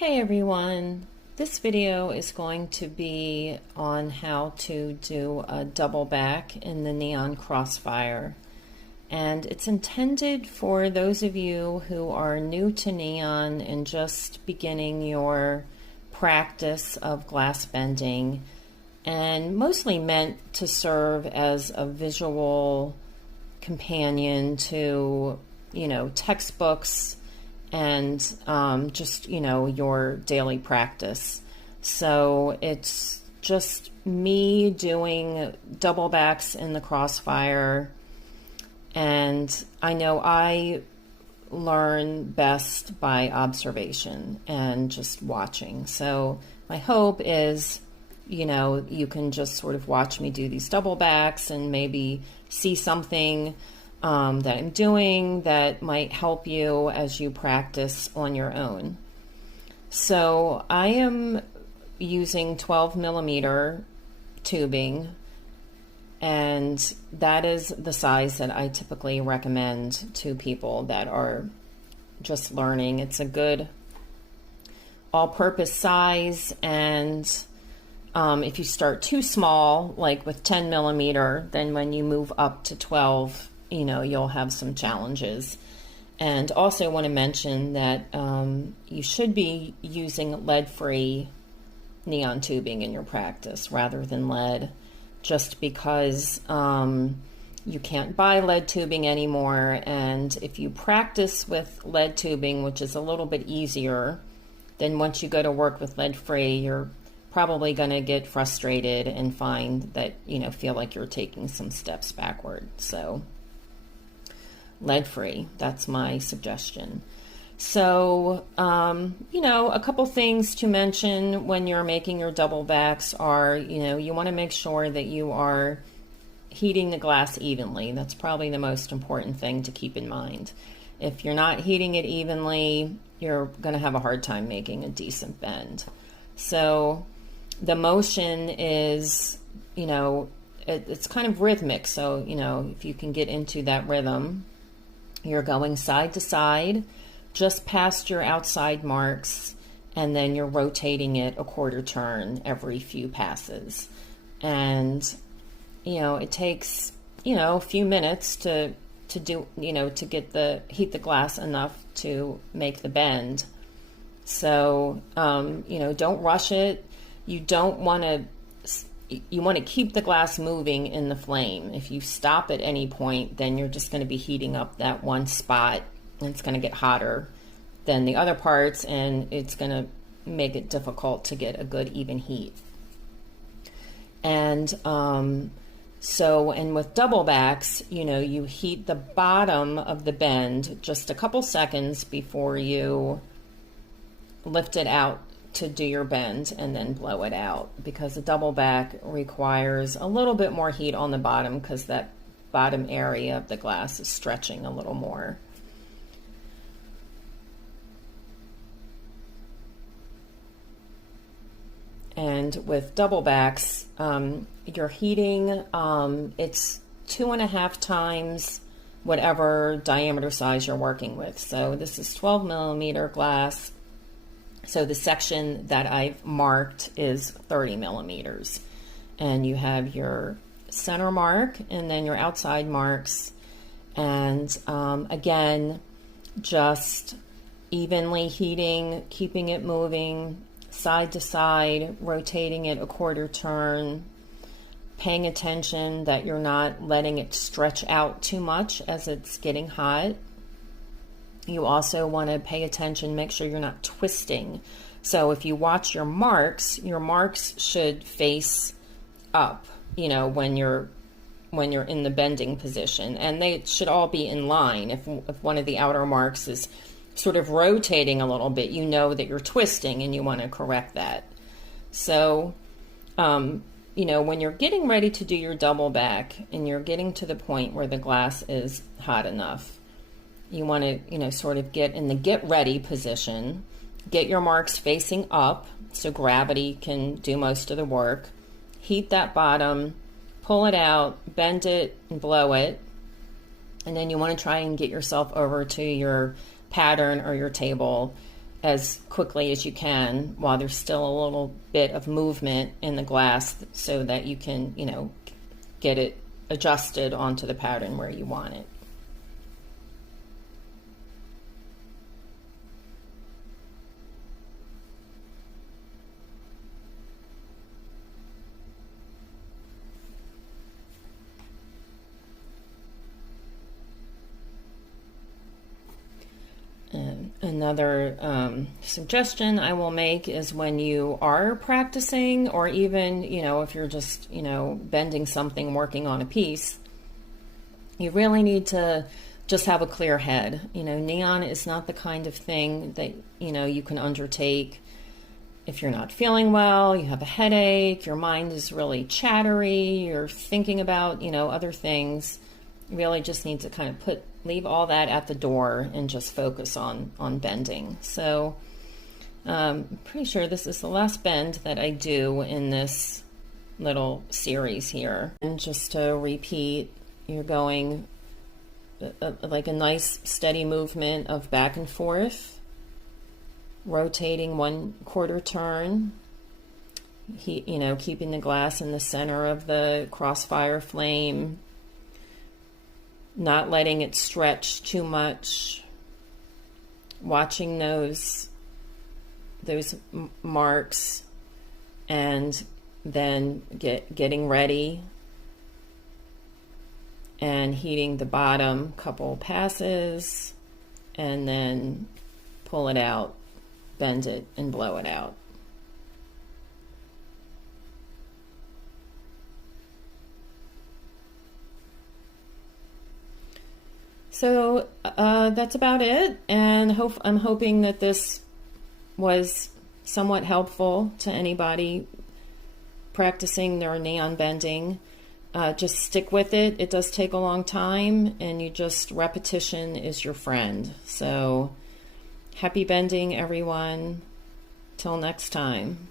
Hey everyone, this video is going to be on how to do a double back in the neon crossfire, and it's intended for those of you who are new to neon and just beginning your practice of glass bending, and mostly meant to serve as a visual companion to, textbooks and just, your daily practice. So it's just me doing double backs in the crossfire. And I know I learn best by observation and just watching. So my hope is, you can just sort of watch me do these double backs and maybe see something that I'm doing that might help you as you practice on your own. So I am using 12 millimeter tubing, and that is the size that I typically recommend to people that are just learning. It's a good all-purpose size, and if you start too small, like with 10 millimeter, then when you move up to 12, you'll have some challenges. And also I want to mention that you should be using lead-free neon tubing in your practice rather than lead, just because you can't buy lead tubing anymore. And if you practice with lead tubing, which is a little bit easier, then once you go to work with lead-free, you're probably going to get frustrated and find that, feel like you're taking some steps backward. So lead-free, that's my suggestion. So, a couple things to mention when you're making your double backs are, you want to make sure that you are heating the glass evenly. That's probably the most important thing to keep in mind. If you're not heating it evenly, you're going to have a hard time making a decent bend. So the motion is, it's kind of rhythmic. So, if you can get into that rhythm, you're going side to side, just past your outside marks, and then you're rotating it a quarter turn every few passes. And, it takes, a few minutes to do, to heat the glass enough to make the bend. So, don't rush it. You want to keep the glass moving in the flame. If you stop at any point, then you're just going to be heating up that one spot, and it's going to get hotter than the other parts, and it's going to make it difficult to get a good even heat. And and with double backs, you heat the bottom of the bend just a couple seconds before you lift it out to do your bend and then blow it out, because a double back requires a little bit more heat on the bottom because that bottom area of the glass is stretching a little more. And with double backs, you're heating, it's 2.5 times whatever diameter size you're working with. So this is 12 millimeter glass. So the section that I've marked is 30 millimeters. And you have your center mark and then your outside marks. And again, just evenly heating, keeping it moving side to side, rotating it a quarter turn, paying attention that you're not letting it stretch out too much as it's getting hot. You also want to pay attention, make sure you're not twisting. So if you watch your marks should face up, when you're in the bending position, and they should all be in line. If one of the outer marks is sort of rotating a little bit, that you're twisting and you want to correct that. So, when you're getting ready to do your double back and you're getting to the point where the glass is hot enough, you want to, sort of get in the get ready position, get your marks facing up so gravity can do most of the work, heat that bottom, pull it out, bend it, and blow it. And then you want to try and get yourself over to your pattern or your table as quickly as you can while there's still a little bit of movement in the glass, so that you can, you know, get it adjusted onto the pattern where you want it. Another suggestion I will make is, when you are practicing, or even, you know, if you're just, you know, bending something, working on a piece, you really need to just have a clear head. You know, neon is not the kind of thing that, you know, you can undertake if you're not feeling well, you have a headache, your mind is really chattery, you're thinking about, you know, other things. You really just need to kind of leave all that at the door and just focus on bending. So I'm pretty sure this is the last bend that I do in this little series here. And just to repeat, you're going like a nice steady movement of back and forth, rotating 1/4 turn, you know, keeping the glass in the center of the crossfire flame, not letting it stretch too much, watching those marks, and then getting ready and heating the bottom couple passes, and then pull it out, bend it, and blow it out. So that's about it, and I'm hoping that this was somewhat helpful to anybody practicing their neon bending. Just stick with it. It does take a long time, and repetition is your friend. So happy bending, everyone. Till next time.